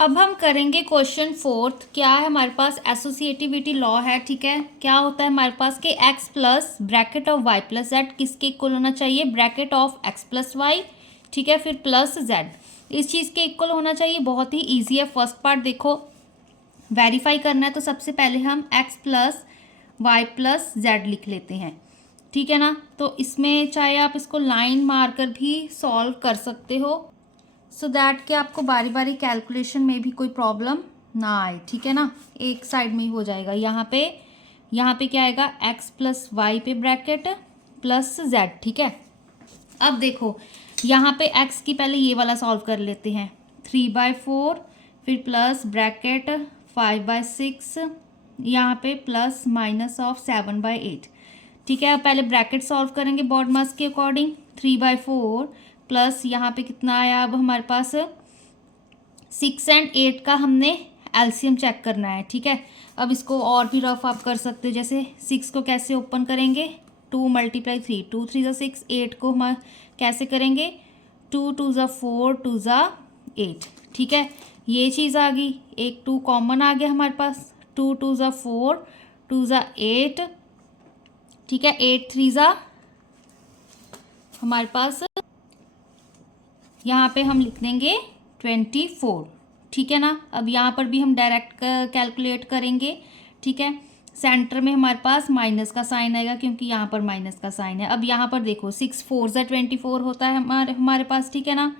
अब हम करेंगे क्वेश्चन फोर्थ। क्या है हमारे पास, एसोसिएटिविटी लॉ है। ठीक है, क्या होता है हमारे पास कि x plus bracket of y plus z किसके इक्वल होना चाहिए, bracket of x plus y, ठीक है, फिर प्लस z, इस चीज़ के इक्वल होना चाहिए। बहुत ही ईजी है। फर्स्ट पार्ट देखो, वेरीफाई करना है तो सबसे पहले हम x plus y plus z लिख लेते हैं, ठीक है ना। तो इसमें चाहे आप इसको लाइन मार कर भी सॉल्व कर सकते हो, सो दैट कि आपको बारी बारी कैलकुलेशन में भी कोई प्रॉब्लम ना आए, ठीक है ना। एक साइड में ही हो जाएगा। यहाँ पे क्या आएगा, x प्लस वाई पे ब्रैकेट प्लस z, ठीक है। अब देखो यहाँ पे x की पहले ये वाला सॉल्व कर लेते हैं, 3/4 फिर प्लस ब्रैकेट 5/6, यहाँ पे प्लस माइनस ऑफ 7/8, ठीक है। अब पहले ब्रैकेट सॉल्व करेंगे बॉड मास के अकॉर्डिंग, 3/4 प्लस यहाँ पे कितना आया, अब हमारे पास 6 और 8 का हमने एलसीएम चेक करना है, ठीक है। अब इसको और भी रफ आप कर सकते हो, जैसे 6 को कैसे ओपन करेंगे, 2 × 3, 2 3 = 6, 8 को हम कैसे करेंगे, 2 2 = 4, 2 × 8, ठीक है। ये चीज़ आ गई, एक 2 कॉमन आ गया हमारे पास, 2 2 = 4, 2 × 8, ठीक है, 8 3 = हमारे पास यहाँ पे हम लिख देंगे 24, ठीक है ना। अब यहाँ पर भी हम डायरेक्ट कैलकुलेट करेंगे, ठीक है। सेंटर में हमारे पास माइनस का साइन आएगा क्योंकि यहाँ पर माइनस का साइन है। अब यहाँ पर देखो 6 4 = 24 होता है हमारे पास, ठीक है ना।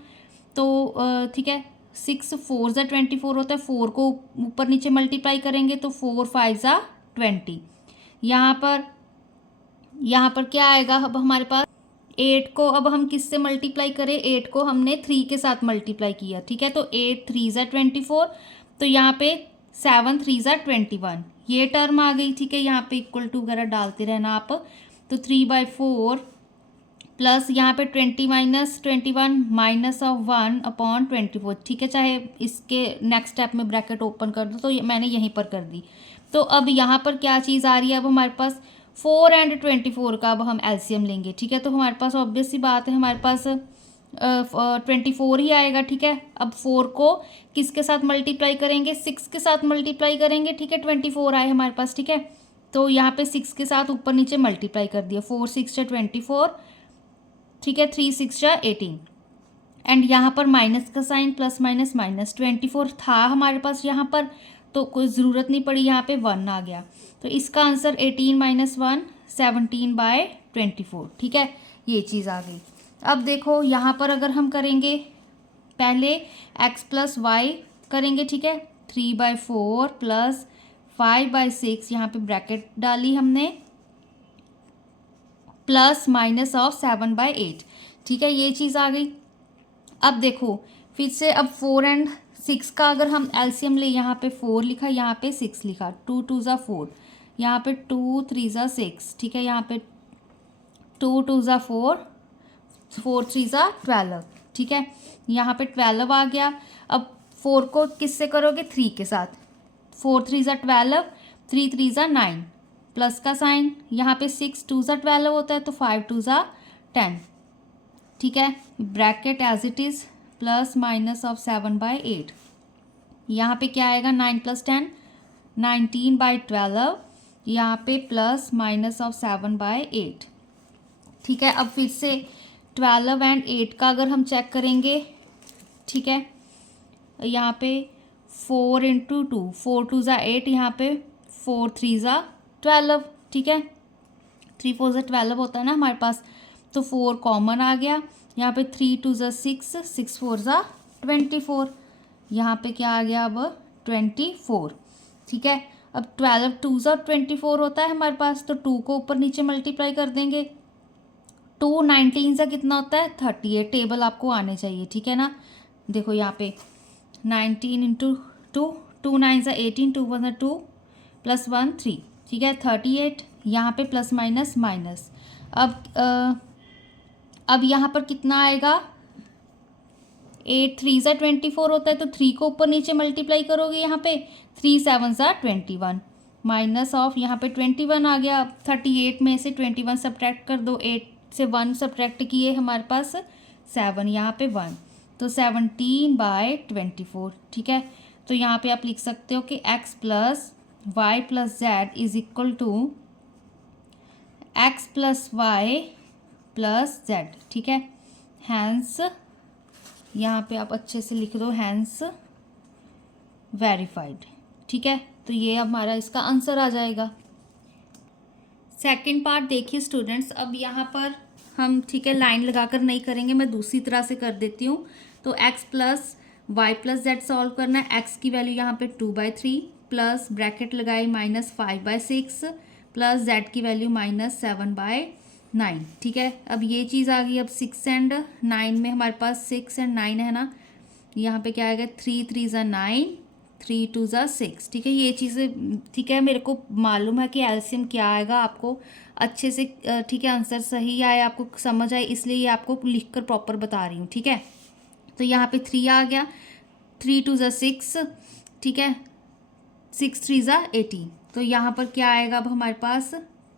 तो ठीक है, 6 4 = 24 होता है, 4 को ऊपर नीचे मल्टीप्लाई करेंगे तो 4 5 = 20। यहाँ पर क्या आएगा, अब हमारे पास 8 को अब हम किससे मल्टीप्लाई करें, 8 को हमने 3 के साथ मल्टीप्लाई किया, ठीक है। तो 8 3 = 24, तो यहाँ पे 7 3 = 21, ये टर्म आ गई, ठीक है। यहाँ पे इक्वल टू वगैरह डालते रहना आप। तो 3/4 प्लस यहाँ पे 20 - 21 माइनस ऑफ 1/24, ठीक है। चाहे इसके नेक्स्ट स्टेप में ब्रैकेट ओपन कर दो, तो मैंने यहीं पर कर दी। तो अब यहाँ पर क्या चीज़ आ रही है, अब हमारे पास 4 और 24 का अब हम एलसीएम लेंगे, ठीक है। तो हमारे पास ऑब्वियस सी बात है, हमारे पास 24 ही आएगा, ठीक है। अब 4 को किसके साथ मल्टीप्लाई करेंगे, 6 के साथ मल्टीप्लाई करेंगे, ठीक है। 24 आए हमारे पास, ठीक है। तो यहाँ पे 6 के साथ ऊपर नीचे मल्टीप्लाई कर दिया, 4 6 = 24, ठीक है, 3 6 = 18, एंड यहाँ पर माइनस का साइन, प्लस माइनस माइनस, 24 था हमारे पास यहाँ पर, तो कोई ज़रूरत नहीं पड़ी, यहाँ पे 1 आ गया। तो इसका आंसर 18 - 1 17/24, ठीक है। ये चीज़ आ गई। अब देखो यहाँ पर अगर हम करेंगे, पहले x प्लस वाई करेंगे, ठीक है, 3/4 प्लस 5/6, यहाँ पे ब्रैकेट डाली हमने, प्लस माइनस ऑफ 7/8, ठीक है। ये चीज़ आ गई। अब देखो फिर से, अब 4 और 6 का अगर हम एलसीएम ले, यहाँ पे 4 लिखा, यहाँ पे 6 लिखा, 2 2 = 4, यहाँ पे 2 3 = 6, ठीक है। यहाँ पे 2 2 = 4, 4 3 = 12, ठीक है। यहाँ पे 12 आ गया। अब 4 को किससे करोगे, 3 के साथ, 4 3 = 12, 3 3 = 9, प्लस का साइन, यहाँ पे 6 2 = 12 होता है, तो 5 2 = 10, ठीक है। Bracket as it is, plus minus of 7/8, यहाँ पे क्या आएगा, 9 + 10 19/12, यहाँ पे प्लस माइनस ऑफ 7/8, ठीक है। अब फिर से 12 और 8 का अगर हम चेक करेंगे, ठीक है, यहाँ पे 4 × 2, 4 2 = 8, यहाँ पे 4 3 = 12, ठीक है। 3 4 = 12 होता है ना हमारे पास, तो 4 कॉमन आ गया। यहाँ पे 3 2 = 6, 6 4 = 24, यहाँ पे क्या आ गया, अब 24, ठीक है। अब 12 2 = 24 होता है हमारे पास, तो 2 को ऊपर नीचे मल्टीप्लाई कर देंगे, 2 19 सा कितना होता है, 38, टेबल आपको आने चाहिए, ठीक है ना। देखो यहाँ पे 19 × 2, 2 9 = 18, 2 1 = 2, प्लस 1 3, ठीक है, 38, यहाँ पे प्लस माइनस माइनस। अब यहाँ पर कितना आएगा, 8 3 = 24 होता है, तो 3 को ऊपर नीचे मल्टीप्लाई करोगे, यहाँ पे 3 7 = 21, माइनस ऑफ यहाँ पे 21 आ गया। 38 में से 21 सब्ट्रैक्ट कर दो, 8 से 1 सब्ट्रैक्ट किए, हमारे पास 7, यहाँ पे 1, तो 17/24, ठीक है। तो यहाँ पे आप लिख सकते हो कि x plus y plus z is equal to x plus y plus z, ठीक है। हैंस यहाँ पे आप अच्छे से लिख दो, हैंस वेरीफाइड, ठीक है। तो ये हमारा इसका आंसर आ जाएगा। सेकंड पार्ट देखिए स्टूडेंट्स, अब यहाँ पर हम, ठीक है, लाइन लगाकर नहीं करेंगे, मैं दूसरी तरह से कर देती हूँ। तो x plus y plus z solve करना है। x की वैल्यू यहाँ पे 2/3 प्लस ब्रैकेट लगाई -5/6 प्लस z की वैल्यू -7/9, ठीक है। अब ये चीज़ आ गई। अब 6 एंड 9 में हमारे पास 6 एंड 9 है ना, यहाँ पे क्या आएगा 3 3 ज़ा 9, 3 2 ज़ा 6, ठीक है। ये चीज़ें, ठीक है, मेरे को मालूम है कि एलसीएम क्या आएगा, आपको अच्छे से, ठीक है, आंसर सही आए, आपको समझ आए, इसलिए ये आपको लिख कर प्रॉपर बता रही हूँ, ठीक है। तो यहाँ पे 3 आ गया, 3 2 ज़ा 6, ठीक है, 6 3 ज़ा 18। तो यहाँ पर क्या आएगा अब हमारे पास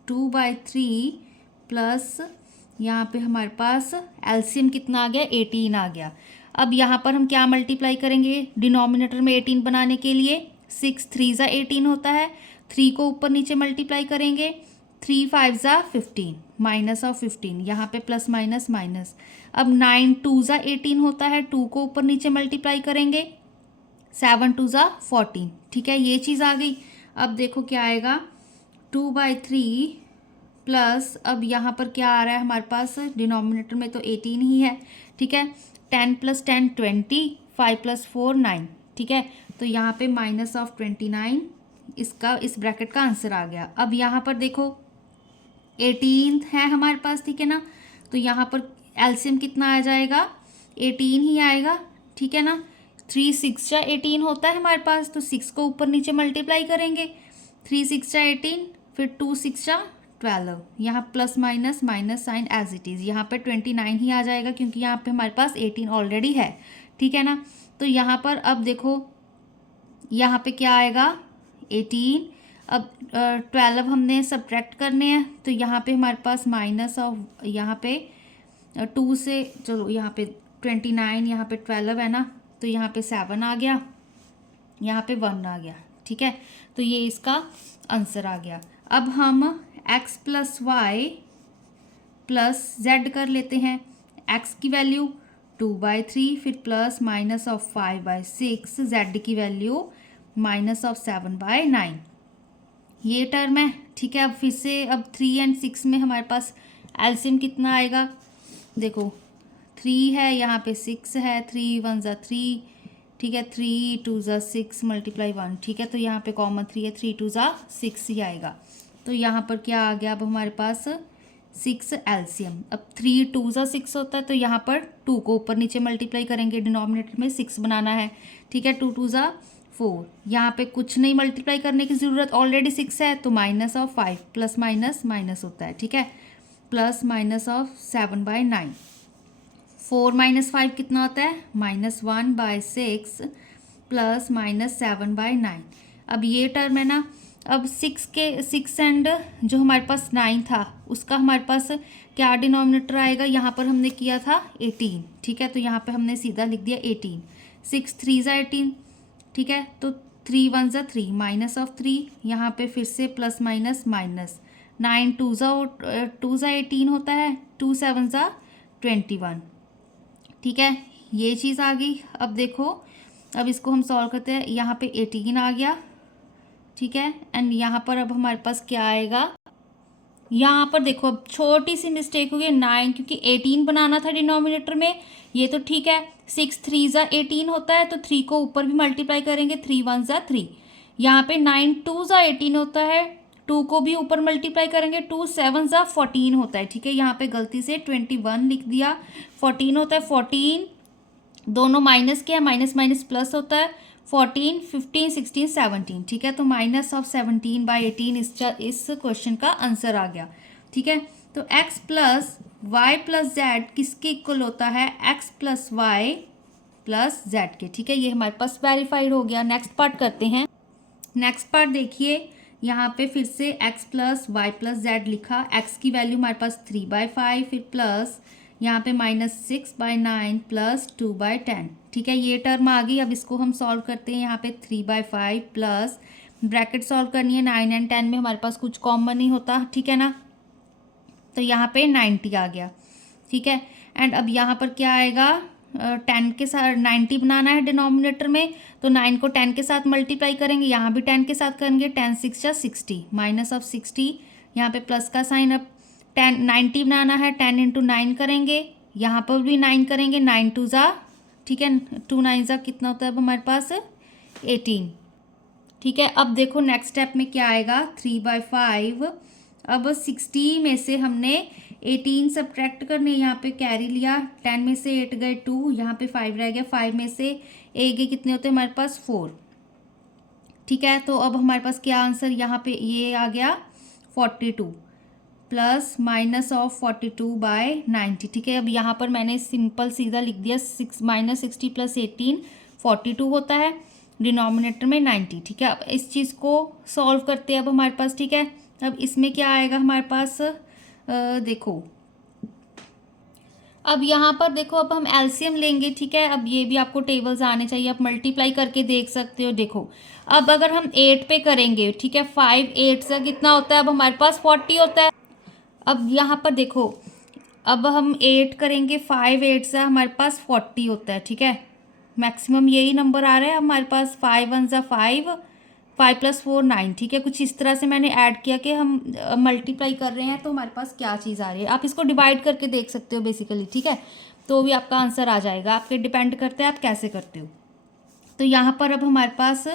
2/3 प्लस यहाँ पे हमारे पास एलसीएम कितना आ गया 18 आ गया। अब यहाँ पर हम क्या मल्टीप्लाई करेंगे डिनोमिनेटर में 18 बनाने के लिए, 6 3 ज़ा 18 होता है, 3 को ऊपर नीचे मल्टीप्लाई करेंगे, 3 5 ज़ा 15 माइनस ऑफ 15, यहाँ पे प्लस माइनस माइनस। अब 9 2 ज़ा 18 होता है, 2 को ऊपर नीचे मल्टीप्लाई करेंगे, 7 2 ज़ा 14, ठीक है, ये चीज़ आ गई। अब देखो क्या आएगा 2/3 प्लस, अब यहाँ पर क्या आ रहा है हमारे पास, डिनोमिनेटर में तो 18 ही है, ठीक है। 10 + 10 20, 5 + 4 9, ठीक है। तो यहाँ पे -29 इसका, इस ब्रैकेट का आंसर आ गया। अब यहाँ पर देखो 18 है हमारे पास, ठीक है ना। तो यहाँ पर एलसीएम कितना आ जाएगा 18 ही आएगा, ठीक है ना। 3 6 ज़ा 18 होता है हमारे पास, तो 6 को ऊपर नीचे मल्टीप्लाई करेंगे, 3 6 ज़ा 18, फिर 2 6 ज़ा 12, यहाँ plus minus minus sign as it is, यहाँ पे 29 ही आ जाएगा क्योंकि यहाँ पे हमारे पास 18 ऑलरेडी है, ठीक है ना। तो यहाँ पर अब देखो यहाँ पे क्या आएगा 18, अब 12 हमने सब्ट्रैक्ट करने हैं, तो यहाँ पे हमारे पास माइनस ऑफ, यहाँ पे 2 से, चलो यहाँ पे 29, यहाँ पे 12 है ना, तो यहाँ पे 7 आ गया, यहाँ पे 1 आ गया, ठीक है। तो ये इसका आंसर आ गया। अब हम x plus y plus z कर लेते हैं। x की वैल्यू 2/3, फिर प्लस माइनस ऑफ 5/6, z की वैल्यू -7/9, ये टर्म है, ठीक है। अब फिर से, अब 3 और 6 में हमारे पास एलसीएम कितना आएगा, देखो 3 है, यहाँ पे 6 है, 3 1 ज़ा 3, ठीक है, 3 2 ज़ा 6 × 1, ठीक है। तो यहाँ पे कॉमन 3 है, 3 2 ज़ा 6 ही आएगा। तो यहाँ पर क्या आ गया अब हमारे पास 6 एलसीएम। अब 3 2 ज़ा 6 होता है, तो यहाँ पर 2 को ऊपर नीचे मल्टीप्लाई करेंगे, डिनोमिनेटर में 6 बनाना है, ठीक है। 2 2 ज़ा 4, यहाँ पे कुछ नहीं मल्टीप्लाई करने की ज़रूरत, ऑलरेडी 6 है, तो -5 प्लस माइनस माइनस होता है, ठीक है, प्लस माइनस ऑफ 7/9। 4 - 5 कितना होता है -1/6 प्लस -7/9। अब ये टर्म है ना, अब 6 एंड जो हमारे पास 9 था उसका हमारे पास क्या डिनोमिनेटर आएगा, यहाँ पर हमने किया था 18, ठीक है। तो यहाँ पे हमने सीधा लिख दिया 18, 6 3 ज़ा 18, ठीक है। तो 3 1 ज़ा 3, माइनस ऑफ 3, यहाँ पे फिर से प्लस माइनस माइनस, 9 2 ज़ा 18 होता है, 2 7 ज़ा 21, ठीक है, ये चीज़ आ गई। अब देखो, अब इसको हम सॉल्व करते हैं, यहाँ पे 18 आ गया, ठीक है। एंड यहाँ पर अब हमारे पास क्या आएगा, यहाँ पर देखो अब छोटी सी मिस्टेक हो गई 9, क्योंकि 18 बनाना था डिनोमिनेटर में, ये तो ठीक है। 6 3 ज़ा 18 होता है, तो 3 को ऊपर भी मल्टीप्लाई करेंगे, 3 1 ज़ा 3, यहाँ पे 9 2 ज़ा 18 होता है, 2 को भी ऊपर मल्टीप्लाई करेंगे, 2 7 ज़ा 14 होता है, ठीक है। यहाँ पे गलती से 21 लिख दिया, 14 होता है, 14 दोनों माइनस के है, माइनस माइनस प्लस होता है, 14 15 16 17, ठीक है। तो -17/18 इस क्वेश्चन का आंसर आ गया, ठीक है। तो x plus y plus z किसके इक्वल होता है, x plus y plus z के, ठीक है। ये हमारे पास वेरीफाइड हो गया। नेक्स्ट पार्ट करते हैं। नेक्स्ट पार्ट देखिए, यहाँ पे फिर से x plus y plus z लिखा, x की वैल्यू हमारे पास 3/5, फिर प्लस यहाँ पे -6/9 प्लस 2/10, ठीक है। ये टर्म आ गई। अब इसको हम सॉल्व करते हैं। यहाँ पे 3/5 प्लस ब्रैकेट सॉल्व करनी है। 9 एंड 10 में हमारे पास कुछ कॉमन नहीं होता, ठीक है ना। तो यहाँ पे 90 आ गया, ठीक है। एंड अब यहाँ पर क्या आएगा, 10 के साथ 90 बनाना है डिनोमिनेटर में, तो 9 को 10 के साथ मल्टीप्लाई करेंगे, यहाँ भी 10 के साथ करेंगे। 10 6 जा 60 माइनस ऑफ 60, यहाँ पे प्लस का साइन। अब 90 बनाना है, 10 इंटू 9 करेंगे, यहाँ पर भी 9 करेंगे। 9 2 जा, ठीक है, 2 9 जा कितना होता है अब हमारे पास 18, ठीक है। अब देखो नेक्स्ट स्टेप में क्या आएगा, 3/5। अब 60 में से हमने 18 सब्ट्रैक्ट करने, यहाँ पे कैरी लिया, 10 में से 8 गए 2, यहाँ पे 5 रह गया। 5 में से 8 गए कितने होते हैं हमारे पास 4, ठीक है। तो अब हमारे पास क्या आंसर यहाँ पे ये आ गया 42 प्लस माइनस ऑफ 42/90, ठीक है। अब यहाँ पर मैंने सिंपल सीधा लिख दिया, -60 प्लस 18 42 होता है, डिनोमिनेटर में 90, ठीक है। अब इस चीज़ को सॉल्व करते हैं अब हमारे पास, ठीक है। अब इसमें क्या आएगा हमारे पास, देखो अब यहाँ पर देखो, अब हम एलसीएम लेंगे, ठीक है। अब ये भी आपको टेबल्स आने चाहिए, आप मल्टीप्लाई करके देख सकते हो। देखो अब अगर हम 8 पे करेंगे, ठीक है, 5 8 से कितना होता है, अब हमारे पास 40 होता है। अब यहाँ पर देखो, अब हम 8 करेंगे, 5 8 से हमारे पास 40 होता है, ठीक है। मैक्सिमम यही नंबर आ रहा है हमारे पास। 5 1 जा 5, 5 + 4 9, ठीक है। कुछ इस तरह से मैंने ऐड किया कि हम मल्टीप्लाई कर रहे हैं तो हमारे पास क्या चीज़ आ रही है। आप इसको डिवाइड करके देख सकते हो बेसिकली, ठीक है, तो भी आपका आंसर आ जाएगा। आपके डिपेंड करते हैं आप कैसे करते हो। तो यहाँ पर अब हमारे पास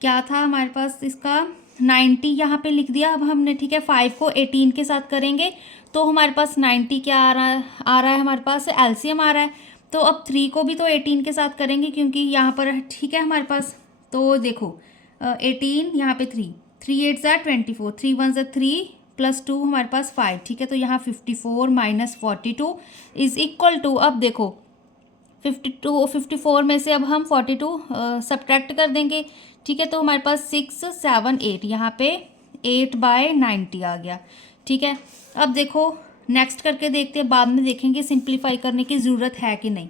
क्या था, हमारे पास इसका 90 यहाँ पे लिख दिया अब हमने, ठीक है। 5 को 18 के साथ करेंगे तो हमारे पास 90 क्या आ रहा है हमारे पास एलसीएम आ रहा है। तो अब 3 को भी तो 18 के साथ करेंगे क्योंकि यहाँ पर, ठीक है, हमारे पास। तो देखो 18 यहाँ पे 3 3 8 जा 24, 3 1 जा 3 प्लस 2 हमारे पास 5, ठीक है। तो यहाँ 54 - 42 इज इक्वल टू, अब देखो 54 में से अब हम 42 सब्ट्रैक्ट कर देंगे, ठीक है। तो हमारे पास 6 7 8, यहाँ पे 8/90 आ गया, ठीक है। अब देखो नेक्स्ट करके देखते हैं, बाद में देखेंगे सिंप्लीफाई करने की ज़रूरत है कि नहीं।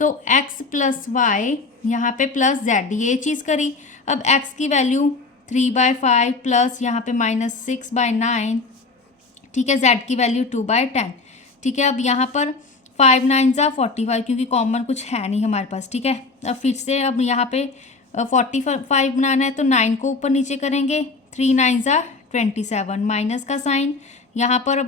तो x + y यहाँ पे प्लस z, ये चीज़ करी। अब x की वैल्यू 3/5 प्लस यहाँ पे -6/9, ठीक है। z की वैल्यू 2/10, ठीक है। अब यहाँ पर 5 9 जा 45 क्योंकि कॉमन कुछ है नहीं हमारे पास, ठीक है। अब फिर से अब यहाँ पे 45 बनाना है तो 9 को ऊपर नीचे करेंगे। 3 9 जा 27 माइनस का साइन, यहाँ पर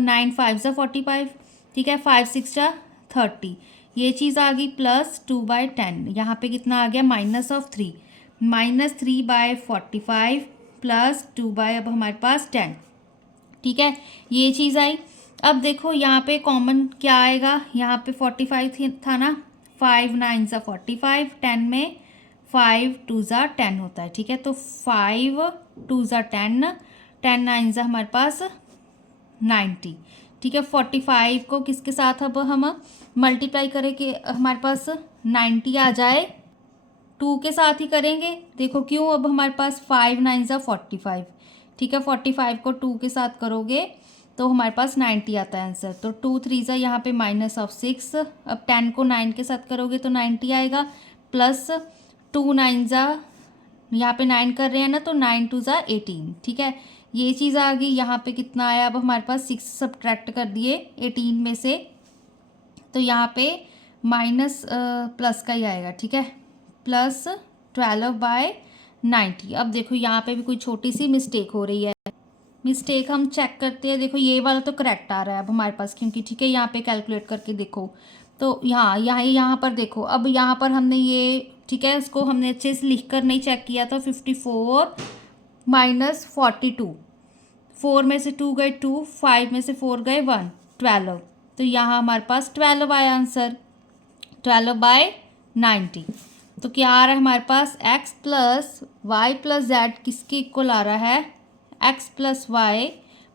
9 5 जा 45, ठीक है। 5 6 जा 30, ये चीज़ आ गई प्लस 2/10, यहाँ पे कितना आ गया -3 -3/45 प्लस 2 अब हमारे पास 10, ठीक है, ये चीज़ आई। अब देखो यहाँ पे कॉमन क्या आएगा, यहाँ पे 45 था ना, 5 9 जा 45, 10 में 5 2 जा 10 होता है, ठीक है। तो 5 2 जा 10, 10 9 जा हमारे पास 90, ठीक है। 45 को किसके साथ अब हम मल्टीप्लाई करें कि हमारे पास 90 आ जाए, 2 के साथ ही करेंगे। देखो क्यों, अब हमारे पास 5 9 जा 45, ठीक है। 45 को 2 के साथ करोगे तो हमारे पास 90 आता है आंसर। तो 2 3 जा यहाँ पे -6, अब 10 को 9 के साथ करोगे तो 90 आएगा, प्लस 2 9 जा, यहाँ पे 9 कर रहे हैं ना, तो 9 2 जा 18, ठीक है, ये चीज़ आ गई। यहाँ पे कितना आया, अब हमारे पास 6 सब्ट्रैक्ट कर दिए 18 में से, तो यहाँ पे माइनस प्लस का ही आएगा, ठीक है, प्लस 12/90। अब देखो यहाँ पे भी कोई छोटी सी मिस्टेक हो रही है, मिस्टेक हम चेक करते हैं। देखो ये वाला तो करेक्ट आ रहा है अब हमारे पास, क्योंकि ठीक है यहाँ पे कैलकुलेट करके देखो तो यहाँ पर देखो, अब यहाँ पर हमने ये, ठीक है, इसको हमने अच्छे से लिख कर नहीं चेक किया था। 54 - 42, 4 में से 2 गए 2, 5 में से 4 गए 1, 12, तो यहाँ हमारे पास 12 आया आंसर, 12/90। तो क्या आ रहा है हमारे पास, x + y + z किसके इक्वल आ रहा है, x + y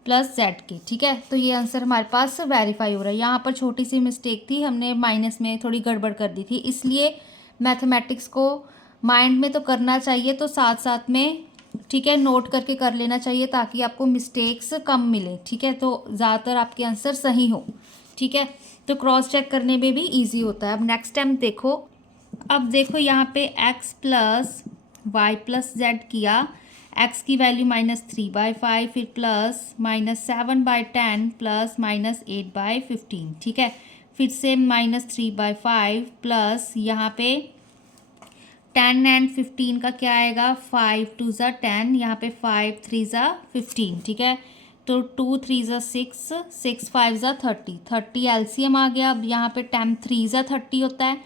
+ z के, ठीक है। तो ये आंसर हमारे पास वेरीफाई हो रहा है। यहाँ पर छोटी सी मिस्टेक थी, हमने माइनस में थोड़ी गड़बड़ कर दी थी, इसलिए मैथमेटिक्स को माइंड में तो करना चाहिए, तो साथ साथ में, ठीक है, नोट करके कर लेना चाहिए ताकि आपको मिस्टेक्स कम मिले, ठीक है, तो ज़्यादातर आपके आंसर सही हो। ठीक है, तो क्रॉस चेक करने में भी ईजी होता है। अब नेक्स्ट टाइम देखो, अब देखो यहाँ पे x plus y plus z किया, x की वैल्यू -3/5, फिर प्लस -7/10 प्लस -8/15, ठीक है। फिर से -3/5 प्लस यहाँ पे 10 एंड 15 का क्या आएगा, 5 2 ज़ा 10, यहाँ पे 5 3 ज़ा 15, ठीक है। तो 2 3 ज़ा 6, 6 5 ज़ा 30, 30 एलसीएम आ गया। अब यहाँ पे 10 3 ज़ा 30 होता है,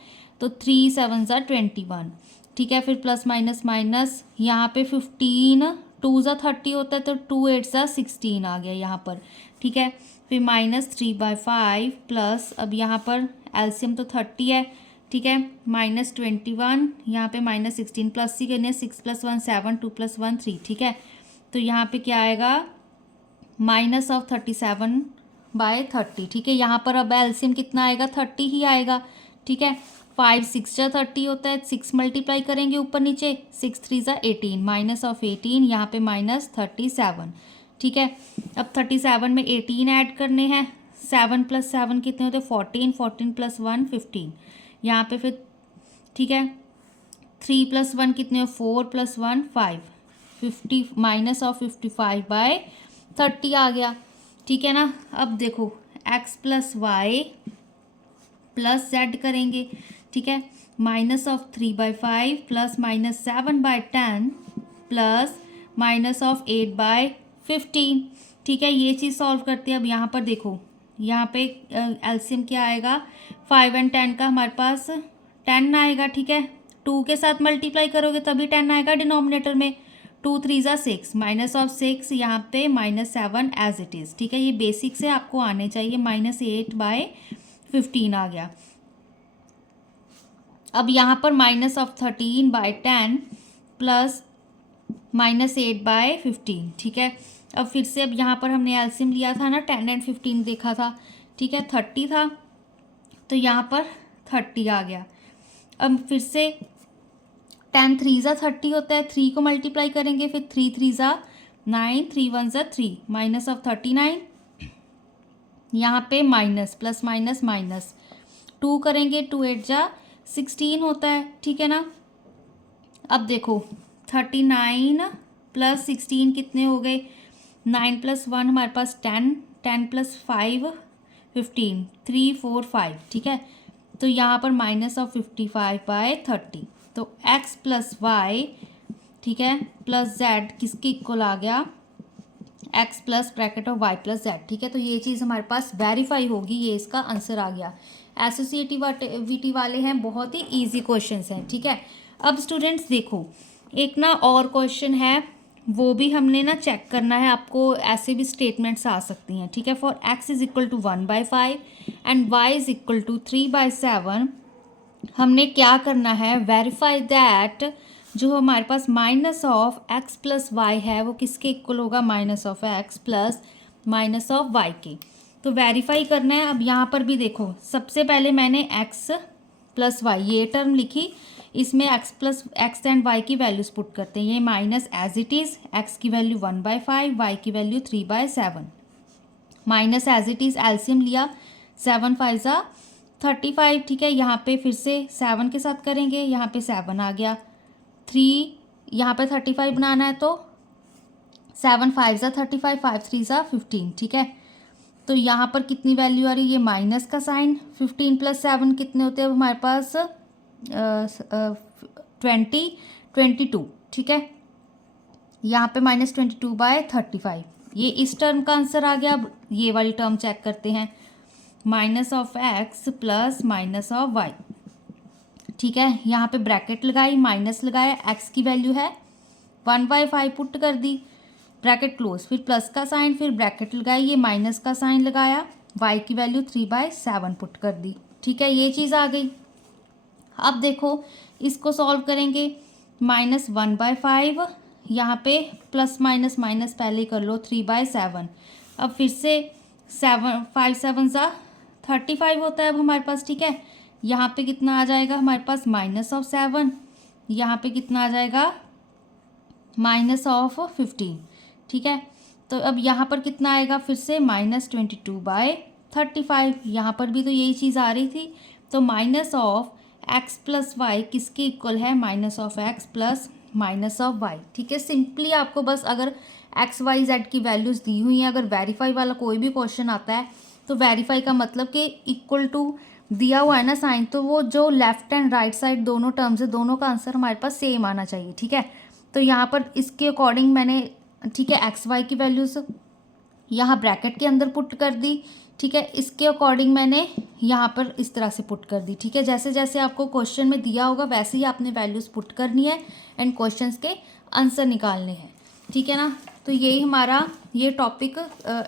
तो 3 7 ज़ा 21, ठीक है। फिर प्लस माइनस माइनस, यहाँ पे 15 2 ज़ा 30 होता है, तो 2 8 ज़ा 16 आ गया यहाँ पर, ठीक है। फिर -3/5 प्लस, अब यहाँ पर एलसीएम तो 30 है, ठीक है, -21, यहाँ पे -16 प्लस सी करनी है, 6 + 1 7, 2 + 1 3, ठीक है। तो यहाँ पे क्या आएगा, -37/30, ठीक है। यहाँ पर अब एलसीएम कितना आएगा, 30 ही आएगा, ठीक है। 5 6 ज़ा 30 होता है, 6 मल्टीप्लाई करेंगे ऊपर नीचे, 6 3 ज़ा 18, -18, यहाँ पे -37, ठीक है। अब 37 में 18 ऐड करने हैं, 7 + 7 कितने होते हैं, 14, 14 + 1 15, यहाँ पे फिर, ठीक है। 3 + 1 कितने हो, 4 + 1 5, 50 -55/30 आ गया, ठीक है ना। अब देखो x + y + z करेंगे, ठीक है। -3/5 प्लस -7/10 प्लस -8/15, ठीक है। ये चीज़ सॉल्व करते हैं। अब यहाँ पर देखो, यहाँ पे एलसीएम क्या आएगा, 5 एंड 10 का हमारे पास 10 आएगा, ठीक है। 2 के साथ मल्टीप्लाई करोगे तभी 10 आएगा डिनोमिनेटर में, 2 3 ज़ा 6, -6, यहाँ पे -7 एज इट इज़, ठीक है। ये बेसिक से आपको आने चाहिए, -8/15 आ गया। अब यहाँ पर -13/10 प्लस -8/15, ठीक है। अब फिर से, अब यहाँ पर हमने एलसीएम लिया था ना, 10 एंड 15 देखा था, ठीक है। 30 था, तो यहाँ पर 30 आ गया। अब फिर से 10 3 ज़ा 30 होता है, 3 को मल्टीप्लाई करेंगे, फिर 3 3 ज़ा 9, 3 1 ज़ा 3, -39, यहाँ पे माइनस प्लस माइनस माइनस 2 करेंगे, 2 8 ज़ा 16 होता है, ठीक है ना। अब देखो 39 + 16 कितने हो गए, 9 + 1 हमारे पास 10, 10 + 5 15, 3 4 5, ठीक है। तो यहाँ पर -55/30, तो x + y, ठीक है, प्लस z किसके इक्वल आ गया, x plus bracket of y + z, ठीक है। तो ये चीज़ हमारे पास वेरीफाई होगी, ये इसका आंसर आ गया। एसोसिएटिविटी वाले हैं, बहुत ही इजी क्वेश्चंस हैं, ठीक है। अब स्टूडेंट्स देखो, एक ना और क्वेश्चन है, वो भी हमने ना चेक करना है, आपको ऐसे भी स्टेटमेंट्स आ सकती हैं, ठीक है। फॉर x = 1/5 एंड y = 3/7, हमने क्या करना है, वेरीफाई दैट जो हमारे पास -x + y है वो किसके इक्वल होगा, -x प्लस -y के। तो वेरीफाई करना है। अब यहाँ पर भी देखो, सबसे पहले मैंने x + y ये टर्म लिखी, इसमें x एंड y की वैल्यूज पुट करते हैं, ये minus as it is, x की वैल्यू 1/5, y की value 3/7, minus as it is, LCM लिया, 7 5 ज़ा 35, ठीक है। यहाँ पे फिर से 7 के साथ करेंगे, यहाँ पे 7 आ गया, 3 यहाँ पे 35 बनाना है, तो 7 5 ज़ा 35, 5 3 ज़ा 15, ठीक है। तो यहाँ पर कितनी वैल्यू आ रही है, ये माइनस का साइन, 15 + 7 कितने होते हैं अब हमारे पास 22, ठीक है। यहाँ पे -22/35, ये इस टर्म का आंसर आ गया। अब ये वाली टर्म चेक करते हैं, -x प्लस -y, ठीक है। यहाँ पे ब्रैकेट लगाई, माइनस लगाया, x की वैल्यू है 1/5 पुट कर दी, ब्रैकेट क्लोज, फिर प्लस का साइन, फिर ब्रैकेट लगाई, ये माइनस का साइन लगाया, y की वैल्यू 3/7 पुट कर दी, ठीक है। ये चीज़ आ गई। अब देखो इसको सॉल्व करेंगे, -1/5, यहाँ पे प्लस माइनस माइनस पहले कर लो, 3/7। अब फिर से 5 7 ज़ा 35 होता है अब हमारे पास, ठीक है। यहाँ पे कितना आ जाएगा हमारे पास, -7, यहाँ पे कितना आ जाएगा, -15, ठीक है। तो अब यहाँ पर कितना आएगा, फिर से -22/5, 35। यहाँ पर भी तो यही चीज़ आ रही थी, तो minus of x plus y किसके इक्वल है, minus of x plus minus of y. ठीक है, सिंपली आपको बस अगर एक्स वाई जेड की वैल्यूज़ दी हुई हैं, अगर वेरीफाई वाला कोई भी क्वेश्चन आता है तो वेरीफाई का मतलब कि इक्वल टू दिया हुआ है ना साइन, तो वो जो लेफ्ट एंड राइट साइड दोनों टर्म्स है, दोनों का आंसर हमारे पास सेम आना चाहिए। ठीक है, तो यहाँ पर इसके अकॉर्डिंग मैंने, ठीक है, एक्स वाई की वैल्यूज़ यहाँ ब्रैकेट के अंदर पुट कर दी। ठीक है, इसके अकॉर्डिंग मैंने यहाँ पर इस तरह से पुट कर दी। ठीक है, जैसे जैसे आपको क्वेश्चन में दिया होगा वैसे ही आपने वैल्यूज़ पुट करनी है एंड क्वेश्चंस के आंसर निकालने हैं। ठीक है ना, तो यही हमारा ये टॉपिक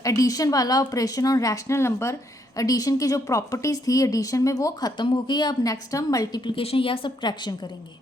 एडिशन वाला, operation on rational number, addition की जो प्रॉपर्टीज़ थी एडिशन में वो ख़त्म हो गई। अब नेक्स्ट हम मल्टीप्लिकेशन या सब्ट्रैक्शन करेंगे।